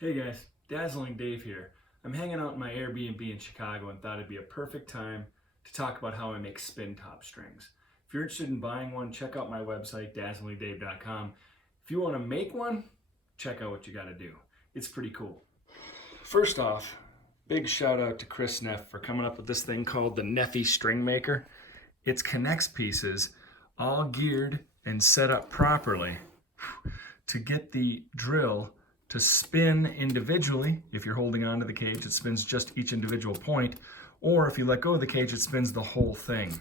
Hey guys, Dazzling Dave here. I'm hanging out in my Airbnb in Chicago and thought it'd be a perfect time to talk about how I make Spintop strings. If you're interested in buying one, check out my website, dazzlingdave.com. If you want to make one, check out what you got to do. It's pretty cool. First off, big shout out to Chris Neff for coming up with this thing called the Neffy String Maker. It's connects pieces all geared and set up properly to get the drill to spin individually. If you're holding onto the cage, it spins just each individual point, or if you let go of the cage, it spins the whole thing.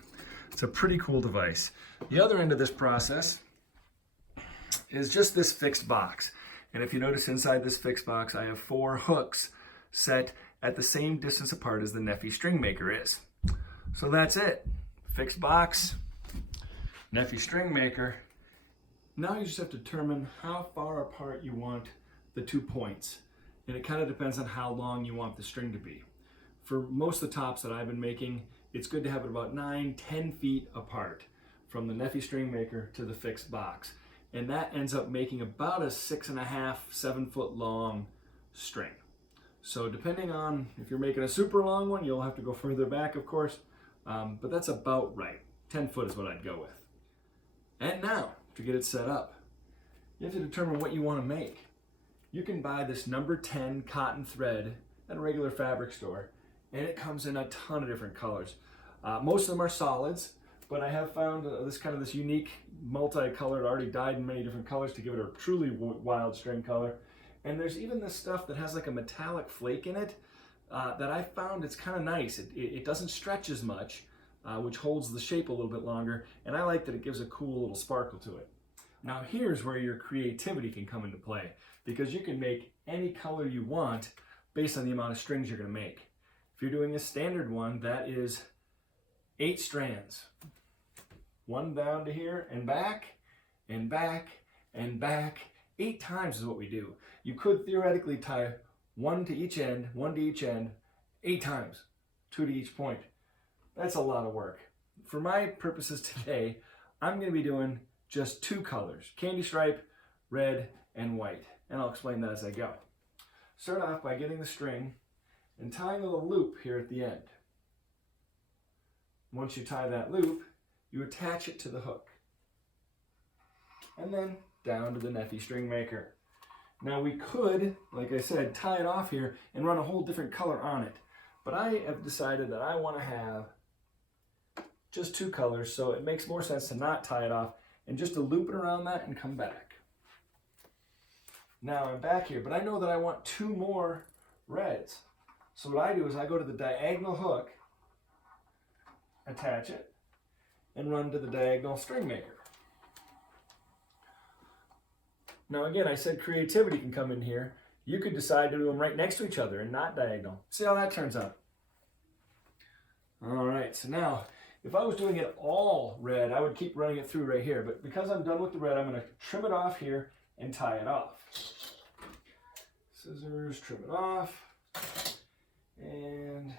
It's a pretty cool device. The other end of this process is just this fixed box. And if you notice inside this fixed box, I have 4 hooks set at the same distance apart as the Neffy String Maker is. So that's it. Fixed box, Neffy String Maker. Now you just have to determine how far apart you want the 2 points. And it kind of depends on how long you want the string to be. For most of the tops that I've been making, it's good to have it about 9-10 feet apart from the Neffy String Maker to the fixed box. And that ends up making about a 6.5-7 foot long string. So depending on if you're making a super long one, you'll have to go further back, of course, but that's about right. 10 foot is what I'd go with. And now, to get it set up, you have to determine what you want to make. You can buy this number 10 cotton thread at a regular fabric store, and it comes in a ton of different colors. Most of them are solids, but I have found this unique multicolored, already dyed in many different colors to give it a truly wild string color. And there's even this stuff that has like a metallic flake in it that I found it's kind of nice. It doesn't stretch as much, which holds the shape a little bit longer, and I like that it gives a cool little sparkle to it. Now here's where your creativity can come into play, because you can make any color you want based on the amount of strings you're going to make. If you're doing a standard one, that is 8 strands. 1 down to here and back, and back, and back. 8 times is what we do. You could theoretically tie 1 to each end, 8 times, 2 to each point. That's a lot of work. For my purposes today, I'm going to be doing just 2 colors, candy stripe, red, and white. And I'll explain that as I go. Start off by getting the string and tying a little loop here at the end. Once you tie that loop, you attach it to the hook. And then down to the Neffy String Maker. Now we could, like I said, tie it off here and run a whole different color on it. But I have decided that I want to have just 2 colors, so it makes more sense to not tie it off and just to loop it around that and come back. Now I'm back here, but I know that I want 2 more reds. So what I do is I go to the diagonal hook, attach it, and run to the diagonal string maker. Now again, I said creativity can come in here. You could decide to do them right next to each other and not diagonal. See how that turns out. All right, so now, if I was doing it all red, I would keep running it through right here. But because I'm done with the red, I'm going to trim it off here and tie it off. Scissors, trim it off, and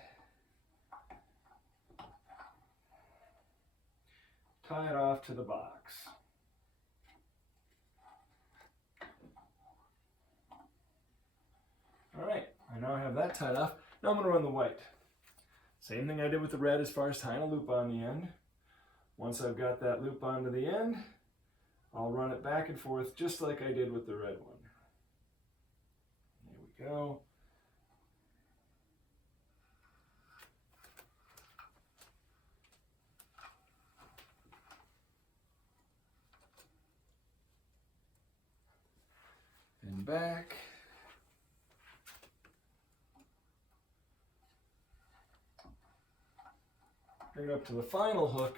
tie it off to the box. All right, I now have that tied off. Now I'm going to run the white. Same thing I did with the red as far as tying a loop on the end. Once I've got that loop onto the end, I'll run it back and forth just like I did with the red one. There we go. And back. Bring it up to the final hook.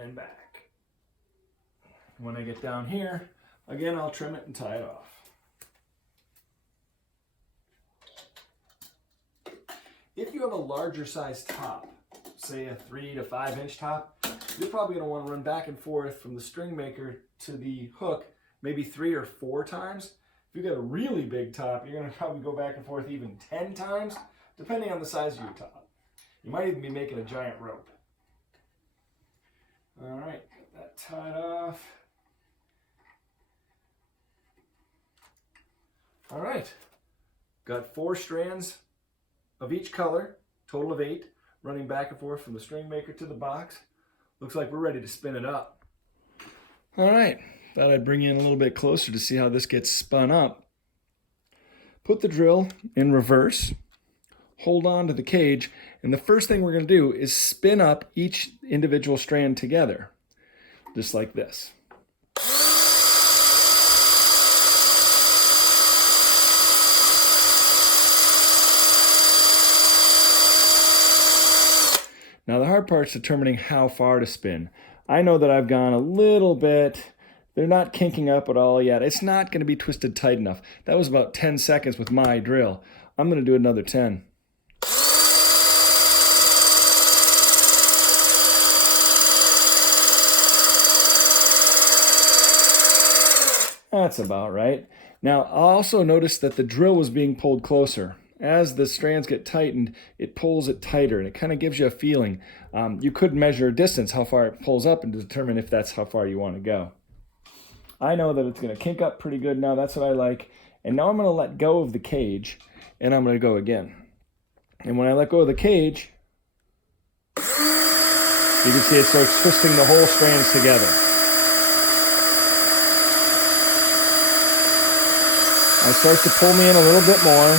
And back. When I get down here, again, I'll trim it and tie it off. If you have a larger size top, say a 3 to 5 inch top, you're probably going to want to run back and forth from the string maker to the hook maybe 3 or 4 times. If you've got a really big top, you're going to probably go back and forth even 10 times, depending on the size of your top. You might even be making a giant rope. All right, got that tied off. Got 4 strands of each color, total of 8, running back and forth from the string maker to the box. Looks like we're ready to spin it up. All right, thought I'd bring you in a little bit closer to see how this gets spun up. Put the drill in reverse, hold on to the cage, and the first thing we're going to do is spin up each individual strand together, just like this. Now the hard part is determining how far to spin. I know that I've gone a little bit. They're not kinking up at all yet. It's not going to be twisted tight enough. That was about 10 seconds with my drill. I'm going to do another 10. That's about right. Now, I also noticed that the drill was being pulled closer. As the strands get tightened, it pulls it tighter, and it kind of gives you a feeling. You could measure a distance, how far it pulls up, and determine if that's how far you want to go. I know that it's going to kink up pretty good now. That's what I like. And now I'm going to let go of the cage, and I'm going to go again. And when I let go of the cage, you can see it starts twisting the whole strands together. It starts to pull me in a little bit more.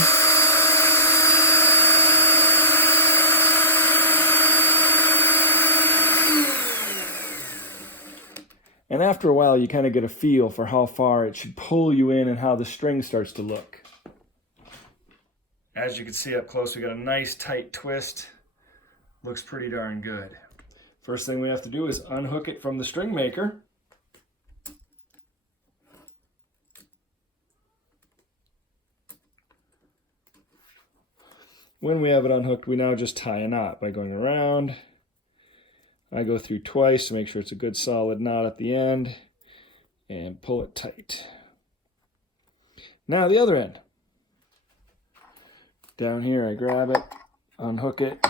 And after a while, you kind of get a feel for how far it should pull you in and how the string starts to look. As you can see up close, we got a nice tight twist. Looks pretty darn good. First thing we have to do is unhook it from the string maker. When we have it unhooked, we now just tie a knot by going around. I go through twice to make sure it's a good solid knot at the end and pull it tight. Now the other end. Down here I grab it, unhook it.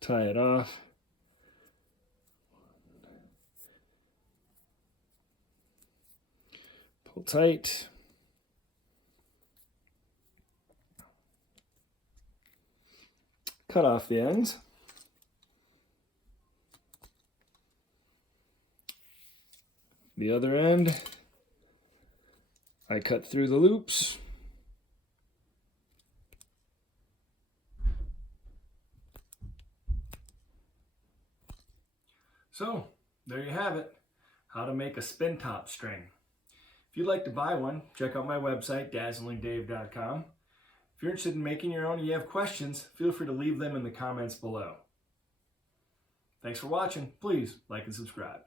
Tie it off. Pull tight. Cut off the ends. The other end, I cut through the loops. So, there you have it, how to make a Spintop string. If you'd like to buy one, check out my website, dazzlingdave.com. If you're interested in making your own and you have questions, feel free to leave them in the comments below. Thanks for watching. Please like and subscribe.